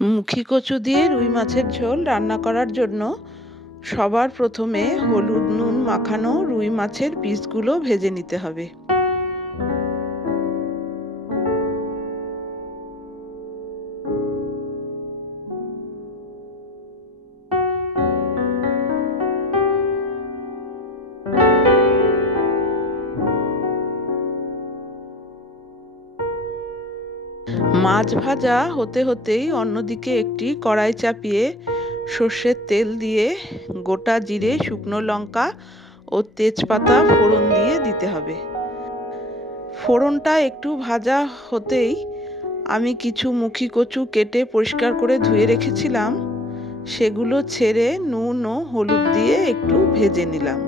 মুখী কচু দিয়ে রুই মাছের ঝোল রান্না করার জন্য সবার প্রথমে হলুদ নুন মাখানো রুই মাছের পিসগুলো ভেজে নিতে হবে। মাছ ভাজা হতে হতেই অন্যদিকে একটি কড়াই চাপিয়ে সর্ষের তেল দিয়ে গোটা জিরে, শুকনো লঙ্কা ও তেজপাতা ফোড়ন দিয়ে দিতে হবে। ফোড়নটা একটু ভাজা হতেই আমি কিছু মুখী কচু কেটে পরিষ্কার করে ধুয়ে রেখেছিলাম, সেগুলো ছেড়ে নুন ও হলুদ দিয়ে একটু ভেজে নিলাম।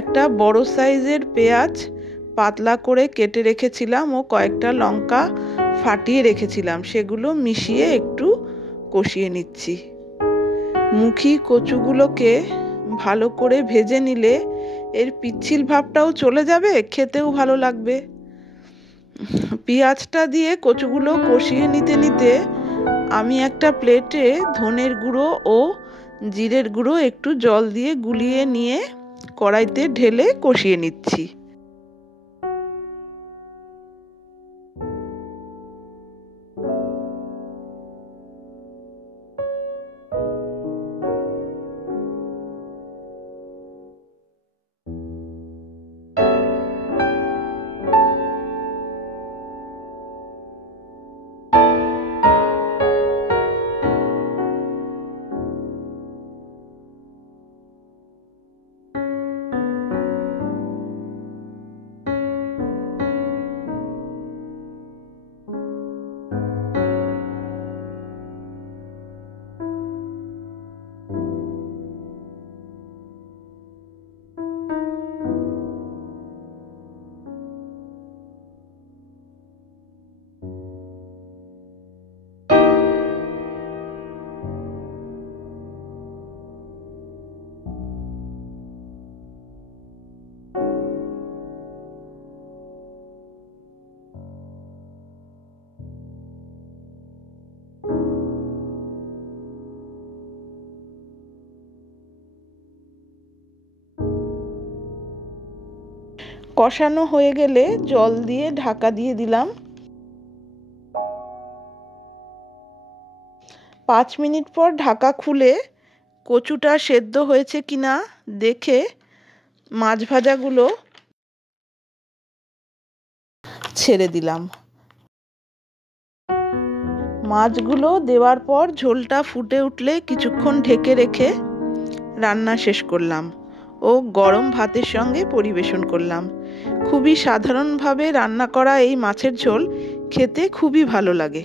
একটা বড় সাইজের পেঁয়াজ পাতলা করে কেটে রেখেছিলাম ও কয়েকটা লঙ্কা ফাটিয়ে রেখেছিলাম, সেগুলো মিশিয়ে একটু কষিয়ে নিচ্ছি। মুখী কচুগুলোকে ভালো করে ভেজে নিলে এর পিচ্ছিল ভাবটাও চলে যাবে, খেতেও ভালো লাগবে। পেঁয়াজটা দিয়ে কচুগুলো কষিয়ে নিতে নিতে আমি একটা প্লেটে ধনের গুঁড়ো ও জিরের গুঁড়ো একটু জল দিয়ে গুলিয়ে নিয়ে কড়াইতে ঢেলে কষিয়ে নিচ্ছি। কষানো হয়ে গেলে জল দিয়ে ঢাকা দিয়ে দিলাম। 5 মিনিট পর ঢাকা খুলে কচুটা সেদ্ধ হয়েছে কিনা দেখে মাছ ভাজাগুলো ছেড়ে দিলাম। মাছগুলো দেওয়ার পর ঝোলটা ফুটে উঠলে কিছুক্ষণ ঢেকে রেখে রান্না শেষ করলাম ও গরম ভাতের সঙ্গে পরিবেশন করলাম। খুবই সাধারণভাবে রান্না করা এই মাছের ঝোল খেতে খুবই ভালো লাগে।